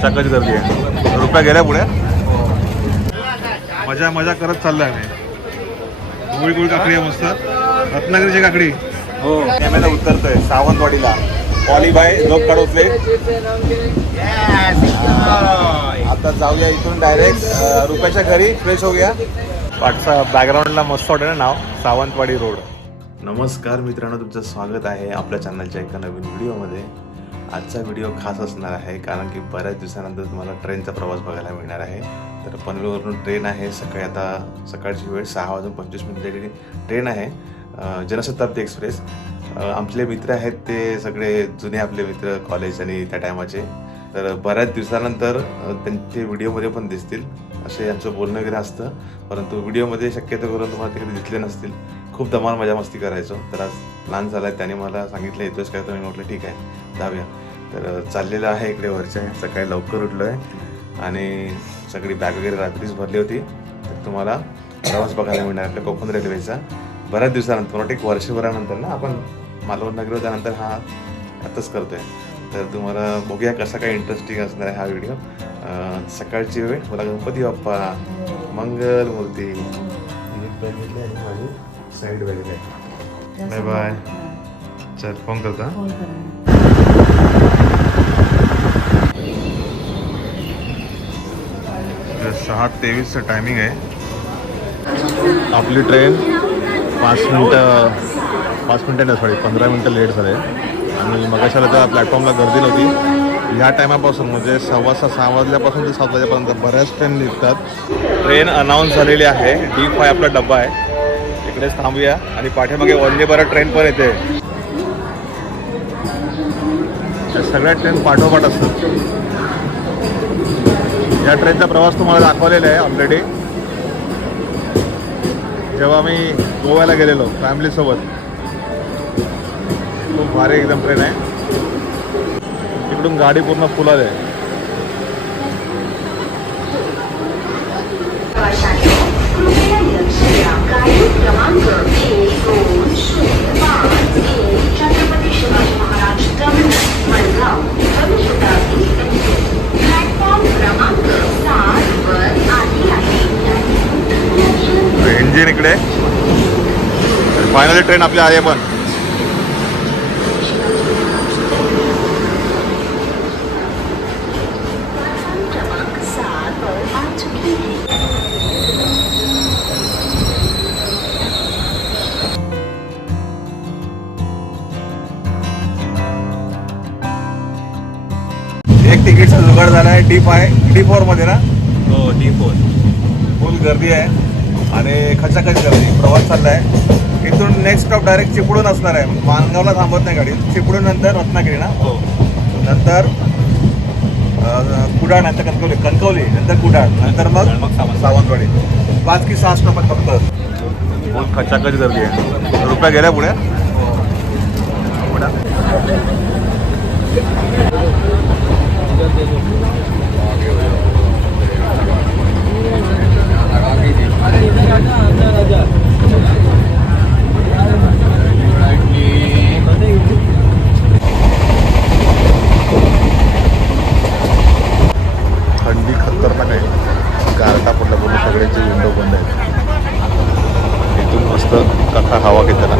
खचाखच गर्दी आहे. रुपया गेल्या पुढे. मजा मजा करत चाललोय आम्ही. गुळी गुळी काकडी आहे मस्त. रत्नागिरीची काकडी. हो. कॅमेरा उतरतोय सावंतवाडीला. पॉलीबाय लोक कडोतले आता जाऊया इथून डायरेक्ट रुपयाच्या घरी. फ्रेश होऊया. पाठचा बॅकग्राऊंडला मस्त वाटेल ना नाव? सावंतवाडी रोड. नमस्कार मित्रांनो तुमचं स्वागत आहे आपल्या चॅनलच्या एका नवीन व्हिडिओमध्ये आजचा व्हिडिओ खास असणार आहे कारण की बऱ्याच दिवसानंतर तुम्हाला ट्रेनचा प्रवास बघायला मिळणार आहे. तर पनवेलवरून ट्रेन आहे सकाळी आता सकाळची वेळ सहा वाजून पंचवीस मिनिटाची ट्रेन आहे जनशताब्दी एक्सप्रेस. आमचे मित्र आहेत ते सगळे जुने आपले मित्र कॉलेज आणि त्या टायमाचे तर बऱ्याच दिवसानंतर त्यांचे व्हिडिओमध्ये पण दिसतील. असे यांचं बोलणं वगैरे असतं. परंतु व्हिडिओमध्ये शक्यतो करून तुम्हाला ते कधी दिसले नसतील. खूप धमाल मजा मस्ती करायचो. तर आज लहान झाला आहे त्याने मला सांगितलं येतोच काय? तर मी म्हटलं ठीक आहे जाऊया. तर चाललेलं आहे इकडे वरच्या. सकाळी लवकर उठलो आहे आणि सगळी बॅग वगैरे रात्रीच भरली होती. तर तुम्हाला प्रवास बघायला मिळणार आपल्या कोकण रेल्वेचा. बऱ्याच दिवसानंतर मला वाटतं एक वर्षभरानंतर ना आपण मालवण नगरी त्यानंतर हा आताच करतोय. तर तुम्हाला बघूया कसा काय इंटरेस्टिंग असणार आहे हा व्हिडिओ सकाळची वेळ मला गणपती बाप्पा मंगल मूर्ती. माझी. साईड आहे. बाय बाय चल फोन करता तर सहा तेवीसचं टायमिंग आहे. आपली ट्रेन पाच मिनटं पाच मिनटं नाही सॉरी पंधरा मिनटं लेट झाले. आणि मगाशाला त्या प्लॅटफॉर्मला गर्दी नव्हती. ह्या टायमापासून म्हणजे सव्वा सहा सहा वाजल्यापासून ते सात वाजेपर्यंत बऱ्याच ट्रेन निघतात. ट्रेन अनाऊन्स झालेली आहे. डी फाय आपला डब्बा आहे. इकडेच थांबूया आणि पाठीमागे वंदे भारत ट्रेन पण येते. त्या सगळ्या ट्रेन पाठोपाठ असतात. या ट्रेनचा प्रवास तुम्हाला दाखवलेला आहे ऑलरेडी जेव्हा मी गोव्याला गेलेलो फॅमिलीसोबत खूप भारी एकदम ट्रेन आहे. इकडून गाडी पूर्ण फुलाल आहे. क्रमांक एक दोन शून्य पाच एक Chhatrapati Shivaji Maharaj terminus Madgaon Janshatabdi express platform क्रमांक सात वर आली आहे इंजिन इकडे. फायनली ट्रेन आपली आहे पण. एक तिकीटचा जुगाड झाला आहे डी फाय डी फोरमध्ये ना? हो डी फोर फुल गर्दी आहे. आणि खचाखच गर्दी प्रवास चाललाय. इथून नेक्स्ट स्टॉप डायरेक्ट चिपळूण असणार आहे. मानगावला थांबत नाही गाडी. चिपळूण नंतर रत्नागिरी ना? हो. नंतर कुडाळ नंतर कणकवली. कणकवली नंतर कुडाळ नंतर मग सावंतवाडी. पाच की सहा स्टॉप फक्त. खचाखच गर्दी आहे. रुपया गेल्या पुढे? थंडी खतरनाक आहे. गारटा पडला बोलून सगळ्यांचे विंडो बंद आहेत. इथून मस्त कथा हवा घेताना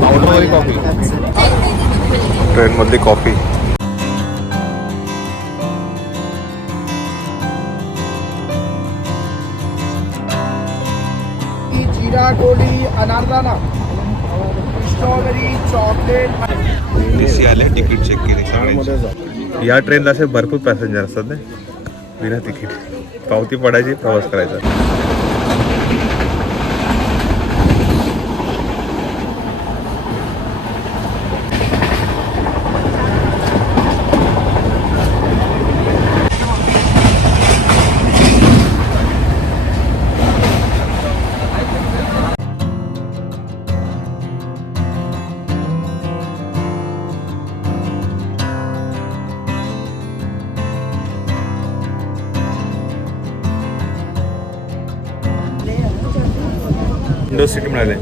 पावडरवाली कॉफी ट्रेनमधली कॉफी. जीरा गोली अनारदाना स्ट्रॉबेरी चॉकलेट. टी सी आले तिकीट चेक केले. या ट्रेनला असे भरपूर पॅसेंजर असतात ना? बिना तिकीट. पावती पडायची प्रवास करायचा. सिटी मिळाले.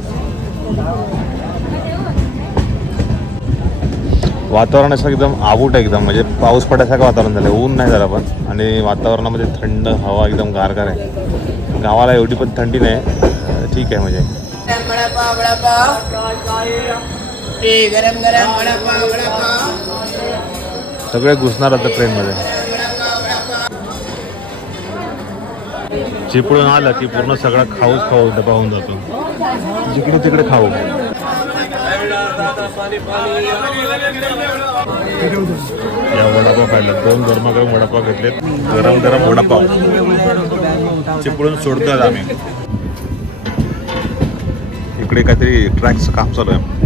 वातावरण असं एकदम आबूट आहे एकदम म्हणजे पाऊस पडायसारखं वातावरण झालं ऊन नाही झालं पण. आणि वातावरणामध्ये थंड हवा एकदम गारगार आहे. गावाला एवढी पण थंडी नाही. ठीक आहे म्हणजे. सगळे घुसणार आता ट्रेनमध्ये चिपळून आलं की पूर्ण सगळा खाऊच खाऊ डबा होऊन जातो. जिकडे तिकडे खाऊ. या वडापाव खायला. दोन गरमागरम वडापाव घेतलेत. गरम गरम वडापाव. चिपळून सोडतोय आम्ही. इकडे काहीतरी ट्रॅकचं काम चालू आहे.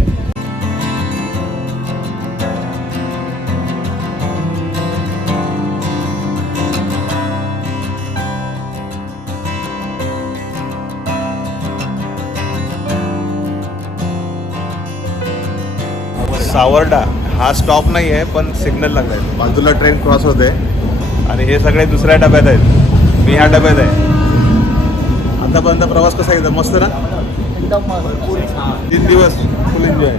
सावर्डा हा स्टॉप नाही आहे पण सिग्नल लागलाय. बाजूला ट्रेन क्रॉस होते. आणि हे सगळे दुसऱ्या डब्यात आहेत. मी ह्या डब्यात आहे. आतापर्यंत प्रवास कसा एकदम मस्त. ना तीन दिवस फुल एन्जॉय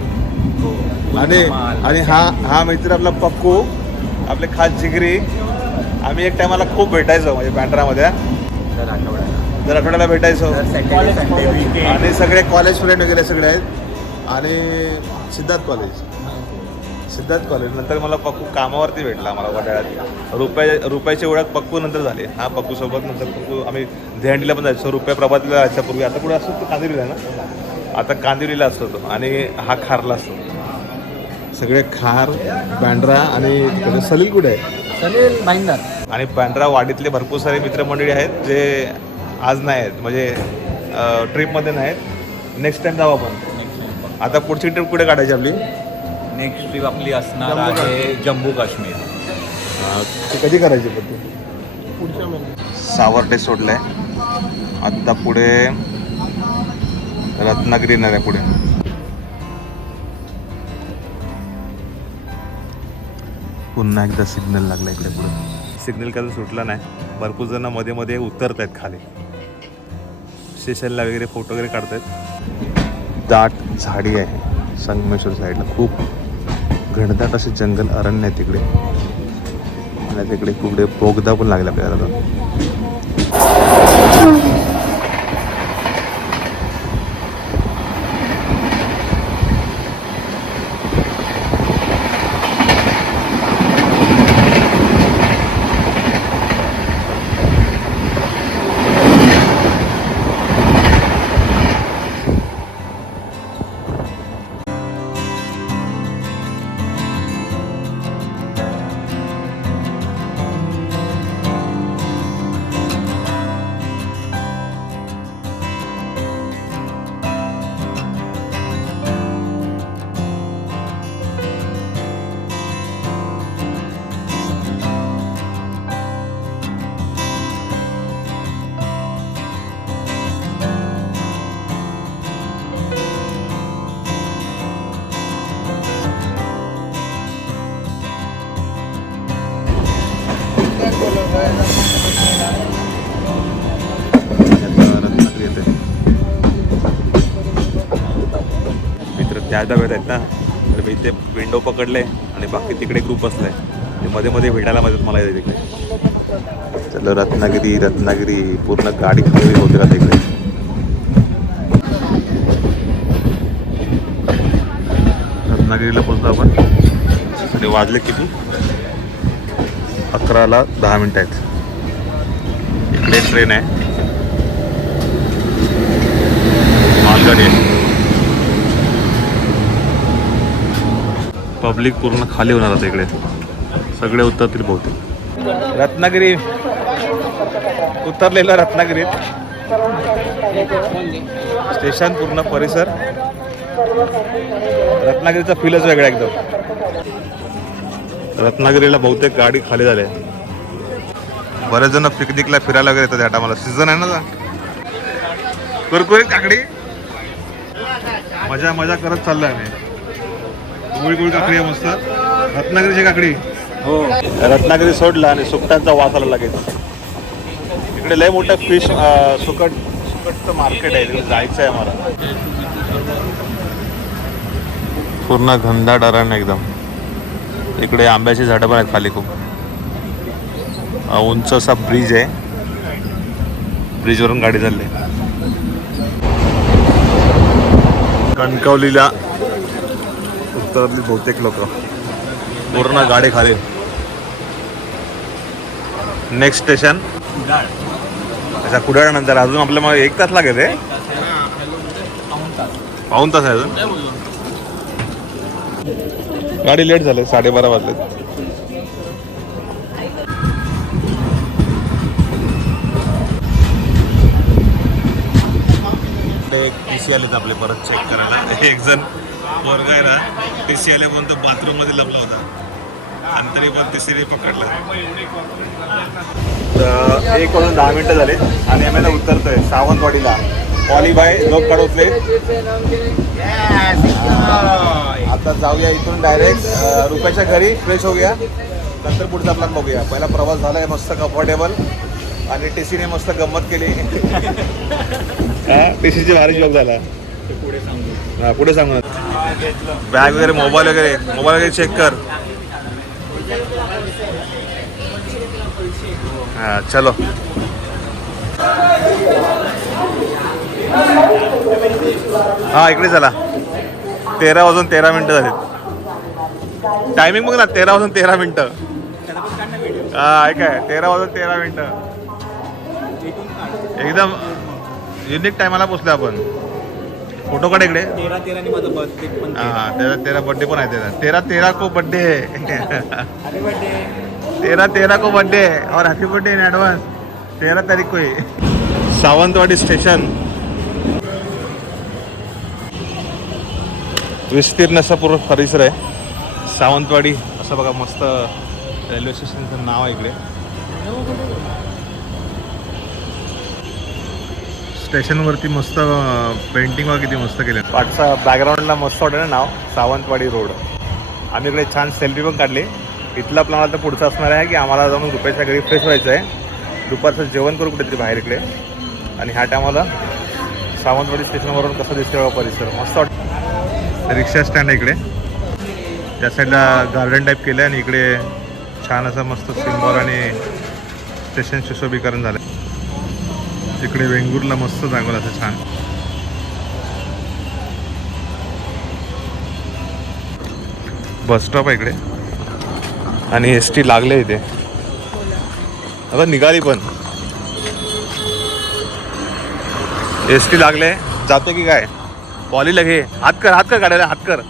आणि आणि हा हा मित्र आपला पक्कू आपले खास जिगरी. आम्ही एक टायमाला खूप भेटायचो म्हणजे बँड्रामध्ये दर आठवड्याला भेटायचो. आणि सगळे कॉलेज फ्रेंड वगैरे सगळे आहेत. आणि सिद्धार्थ कॉलेज सिद्धार्थ कॉलेज नंतर मला पक्कू कामावरती भेटला मला वडाळ्यात. रुपये रुपयाची ओळख पक्कू नंतर झाली. हा पक्कू सोबत नंतर पक्कू आम्ही दहीहंडीला पण जायचो. रुपया प्रभातला जायच्या पूर्वी. आता कुठे असतो? तो कांदिवलीला ना? आता कांदिवलीला असतो तो. आणि हा खारला असतो. सगळे खार बँड्रा आणि तिकडे सलील कुठे आहे? सलील भाईंदर आणि बँड्रा वाडीतले भरपूर सारे मित्रमंडळी आहेत जे आज नाही आहेत म्हणजे ट्रिपमध्ये नाहीत नेक्स्ट टाइम जाऊ आपण. आता पुढची ट्रिप कुठे काढायची आपली? नेक्स्ट ट्रिप आपली असणार आहे जम्मू काश्मीर. ती कधी करायची पण पुढच्या सावर्डे सोडलंय. आता पुढे रत्नागिरी येणार आहे पुढे. पुन्हा एकदा सिग्नल लागला इकडे पुढे. सिग्नल कधी सुटला नाही. भरपूर जणमध्ये मध्ये उतरत आहेत खाली स्टेशनला वगैरे फोटो वगैरे काढतायत. दाट झाडी आहे. संगमेश्वर साईडला खूप घनदाट असे जंगल अरण्य आहे तिकडे. आणि तिकडे कुकडे बोगदा पण लागला आपल्याला मित्र त्या डब्यात आहेत ना. तर मी इथे विंडो पकडले आणि बाकी तिकडे ग्रुप असलाय. ते मध्ये मध्ये भेटायला मदत मला येते तिकडे. चलो रत्नागिरी रत्नागिरी. पूर्ण गाडी खाली होते का तिकडे? रत्नागिरीला पोहोचलो आपण. आणि वाजले किती? अकराला दहा मिनटं आहेत. इकडे ट्रेन आहे. मालगाडी आहे. पब्लिक पूर्ण खाली होणार आता इकडे. सगळे उतरतील बहुतेक. रत्नागिरी. उतरलेलं रत्नागिरीत स्टेशन पूर्ण परिसर. रत्नागिरीचा फीलच वेगळा एकदम. रत्नागिरीला बहुतेक गाडी खाली झाली आहे. बरेच जण पिकनिकला फिरायला वगैरे येतात त्या टायमाला सीझन आहे ना कुरकुरीत काकडी? मजा मजा करत चाललोय आम्ही. गुळी गुळी काकडी आहे मस्त. रत्नागिरीची काकडी. हो. रत्नागिरी सोडला आणि सुकटांचा वास आला लगेच. इकडे लय मोठं फिश सुकट सुकटचं मार्केट आहे. तिकडे जायचं आहे मला पूर्ण घनदाट अरण एकदम. इकडे आंब्याची झाडं पण आहेत खाली खूप. उंच असा ब्रिज आहे. ब्रिजवरून गाडी चालली. कणकवलीला उत्तरातली बहुतेक लोक. पूर्ण गाडी खाली. नेक्स्ट स्टेशन अच्छा कुडाळ अजून आपल्या मग एक तास लागेल रे. पाऊन तास आहे अजून. गाडी लेट झाली साडेबारा वाजले. टी सी आलेत आपले परत चेक करायला. एक जण वर्ग आहे ना टी सी आले पण तो बाथरूममध्ये लपला होता. आणि तरी पण तिसरी पकडला. तर एक वाजून दहा मिनिटं झाले आणि आम्ही उतरतोय सावंतवाडीला. पॉलीबाय लोक कडोतले आता जाऊया इथून डायरेक्ट रुपयाच्या घरी फ्रेश होऊया. नंतर पुढचा प्लॅन बघूया. पहिला प्रवास झालाय मस्त कम्फर्टेबल आणि टी सीने मस्त गंमत केली. टी सीची भारी जॉब झाला. हा पुढे सांगू बॅग वगैरे मोबाईल वगैरे. मोबाईल वगैरे चेक कर. हा चलो. हा इकडे चला. तेरा वाजून तेरा मिनटं झालीत. टायमिंग बघ ना तेरा वाजून तेरा मिनटं. हा ऐक आहे तेरा वाजून तेरा मिनटं. एकदम युनिक टायमाला पोचलो आपण. फोटो काढ इकडे. तेरा हा तेरा तेरा बर्थडे पण आहे तेरा तेरा तेरा को बर्थडे हॅपी बर्थडे तेरा तेरा को बर्थडे और हैप्पी बर्थडे इन एडवांस तेरह तारीख को ही. सावंतवाडी स्टेशन विस्तीर्ण असा पूर्ण परिसर आहे. सावंतवाडी असं बघा मस्त रेल्वे स्टेशनचं नाव आहे इकडे. स्टेशनवरती मस्त पेंटिंग वगैरे किती मस्त केले पाठचा बॅकग्राऊंडला मस्त वाटतं ना नाव सावंतवाडी रोड आम्ही इकडे छान सेल्फी पण काढली. इथला प्लॅन आता पुढचा असणार आहे की आम्हाला जाऊन रुपयाच्या घरी फ्रेश व्हायचं आहे दुपारचं जेवण करू कुठेतरी बाहेर इकडे. आणि ह्या टायमाला सावंतवाडी स्टेशनवरून कसं दिसते परिसर. मस्त वाटतं रिक्षा स्टँड आहे इकडे. त्या साईडला गार्डन टाईप केलं आहे आणि इकडे छान असं मस्त सिम्बॉल आणि स्टेशन सुशोभीकरण झालं इकडे वेंगुर्ला मस्त जागवलं असं छान. बस स्टॉप आहे इकडे. आणि एस टी लागले इथे. आता निघाली पण. एस टी लागले. जातो की काय? पॉलीला घे हात कर हात कर काढायला हात कर.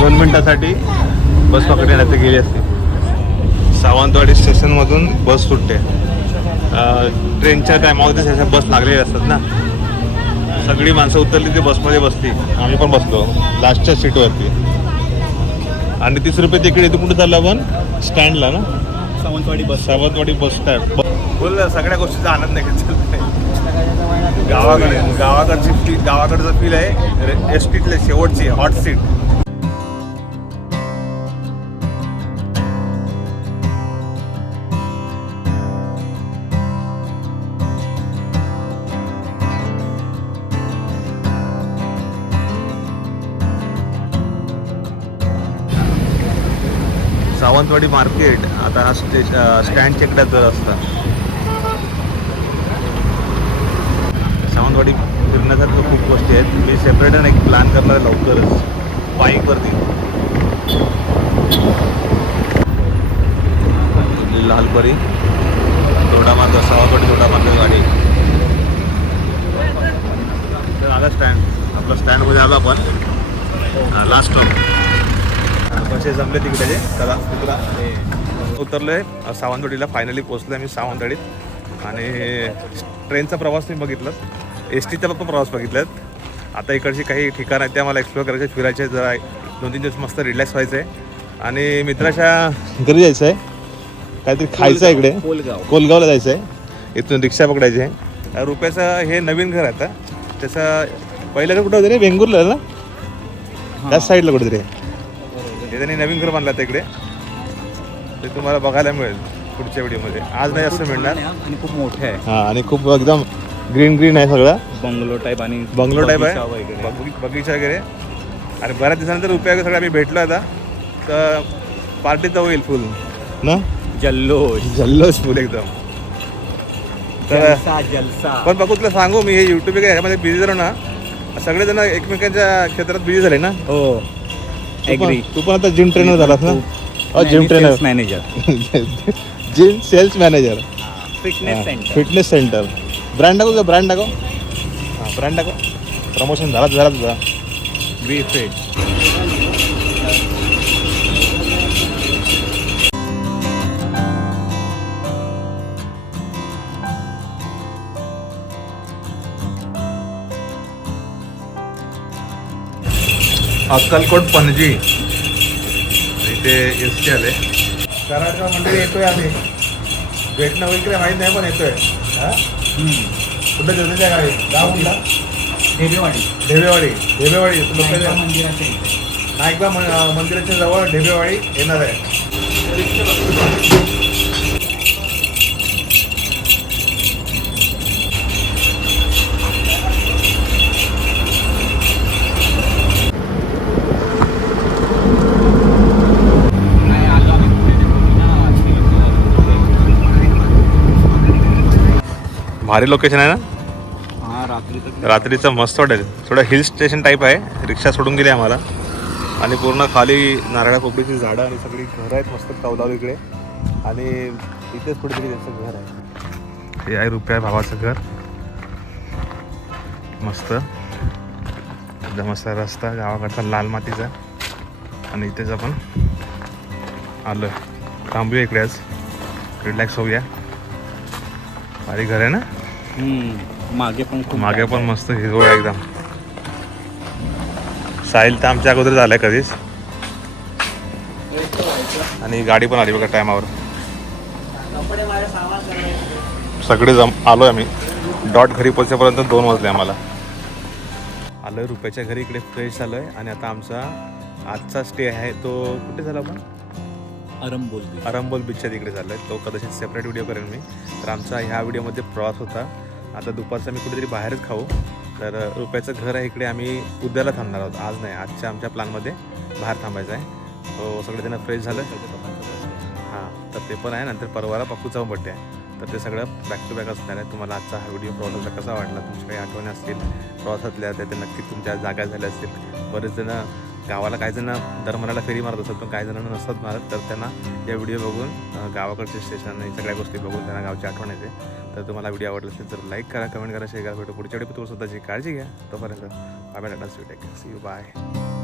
दोन मिनिटासाठी बस पकडण्यात गेली असते. सावंतवाडी स्टेशनमधून बस सुटते. ट्रेनच्या टायमावरती त्याच्या बस लागलेल्या असतात ना. सगळी माणसं उतरली ती बसमध्ये बसली आम्ही पण बसलो लास्टच्या सीटवरती आणि तीस रुपये तिकीट इथून कुठे चाललो आपण? स्टँडला ना? Sawantwadi bus. Sawantwadi bus stand बोल सगळ्या गोष्टीचा आनंद नाही गावाकडे गावाकडची फी गावाकडचं फील आहे. एस टीतले शेवटची हॉट सीट सावंतवाडी मार्केट आता हा स्टे स्टँड चेकड्यात जर असतं. बघण्यासारखं खूप गोष्टी आहेत. मी सेपरेट एक प्लॅन करणार आहे लवकरच. बाईकवरती. लालपरी. दोडामार्ग सावंतवाडी दोडामार्ग गाडी. आला स्टँड आपला स्टँडमध्ये आलो आपण. लास्ट कसे जमले तिकडे चला. उतरलो आहे सावंतवाडीला फायनली पोहोचलोय मी सावंतवाडीत. आणि ट्रेनचा प्रवास मी बघितलं एस टीचा पण प्रवास बघितलात. आता इकडची काही ठिकाणं आहेत त्या मला एक्सप्लोर करायचे फिरायचे जरा दोन तीन दिवस मस्त रिलॅक्स व्हायचं आहे आणि मित्राच्या घरी जायचं आहे काहीतरी खायचं आहे इकडे. कोलगाव. कोलगावला जायचं आहे इथून रिक्षा पकडायची आहे. रुपयाचं हे नवीन घर आहे आता. त्याचं पहिलं घर कुठं होतं रे? वेंगुर्ला ना? त्याच साईडला कुठेतरी. हे त्यांनी नवीन घर बांधलं आता इकडे. ते तुम्हाला बघायला मिळेल पुढच्या व्हिडिओमध्ये आज नाही असं मिळणार. आणि खूप मोठे आहे. हा आणि खूप एकदम ग्रीन ग्रीन आहे सगळं. बंगलो टाईप आणि बंगलो टाईप आहे. वगैरे. बगी- बगीचा वगैरे. आणि बऱ्याच दिवसानंतर रुपया सगळं आम्ही भेटलो आता. तर पार्टी तर होईल फुल ना? जल्लोष. जल्लोष फुल एकदम. तर जलसा जलसा. पण बघू तुला सांगू मी हे युट्यूब ह्याच्यामध्ये बिझी झालो ना. सगळेजण एकमेकांच्या क्षेत्रात बिझी झाले ना. हो. तू पण- तू पण आता जिम ट्रेनर झालास ना? Gym trainer manager gym sales manager fitness centre fitness centre brand दाखव ब्रँड दाखव हां ब्रँड दाखव प्रमोशन झाला झाला तुझा. We fit Akkalkot Panaji. इथे एस टी आले. कराडचा मंदिर येतोय आम्ही. भेटणं नाही माहीत नाही पण येतोय. हा? कुठं जोडीच्या गावी गाव कुठला? ढेबेवाडी. ढेबेवाडी. ढेबेवाडी. लोक मंदिराचे नाईकबा मन- मंदिराच्या जवळ ढेबेवाडी येणार आहे. भारी लोकेशन आहे ना? हा रात्री तर रात्रीचं मस्त वाटेल थोडं हिल स्टेशन टाईप आहे. रिक्षा सोडून गेली आम्हाला. आणि पूर्ण खाली नारळा पोपडीची झाडं आणि सगळी घरं आहेत मस्त कौलावली इकडे. आणि इथेच कुठेतरी त्यांचं घर आहे. हे आहे रुपया भावाचं घर. मस्त. एकदम मस्त रस्ता गावाकडचा लाल मातीचा. आणि इथेच आपण आलोय. थांबूया इकडे आज. रिलॅक्स होऊया. भारी घर आहे ना? मागे पण खूप मागे पण मस्त हिरवळ आहे एकदम. साहिल तर आमच्या अगोदर झालाय कधीच. आणि गाडी पण आली बघा टायमावर. सगळे जम आलोय आम्ही. डॉट घरी पोहोचेपर्यंत दोन वाजले आम्हाला. आलोय रुपयाच्या घरी इकडे फ्रेश झालोय. आणि आता आमचा आजचा स्टे आहे तो कुठे झाला आपण? आरंभ बोलते अरंबोल बीचच्या तिकडे झालं आहे तो कदाचित सेपरेट व्हिडिओ करेन मी. तर आमचा ह्या व्हिडिओमध्ये प्रवास होता. आता दुपारचं मी कुठेतरी बाहेरच खाऊ. तर रुपयाचं घर आहे इकडे. आम्ही उद्याला थांबणार आहोत. आज नाही आजच्या आमच्या प्लॅनमध्ये बाहेर थांबायचं आहे. हो, तो सगळेजण फ्रेश झालं. हां तर ते पण आहे. नंतर परवाला पक्कूचा बड्डे आहे. तर ते सगळं बॅक टू बॅक असणार आहे. तुम्हाला आजचा हा व्हिडिओ प्रवासाचा कसा वाटला? तुमच्या काही आठवणी असतील? प्रवासातल्या त्या नक्कीच नक्की तुमच्या जागा झाल्या असतील. बरेच जण गावाला काही जण दर मनाला फेरी मारत असतात पण काही जणांना नसतात मारत. तर त्यांना या व्हिडिओ बघून गावाकडचे स्टेशन सगळ्या गोष्टी बघून त्यांना गावची आठवण येते. तर तुम्हाला व्हिडिओ आवडला असेल तर लाईक करा कमेंट करा शेअर करा भेटू पुढच्या वेळी तुम्ही स्वतःची काळजी घ्या. तोपर्यंत bye bye tata sweet see you bye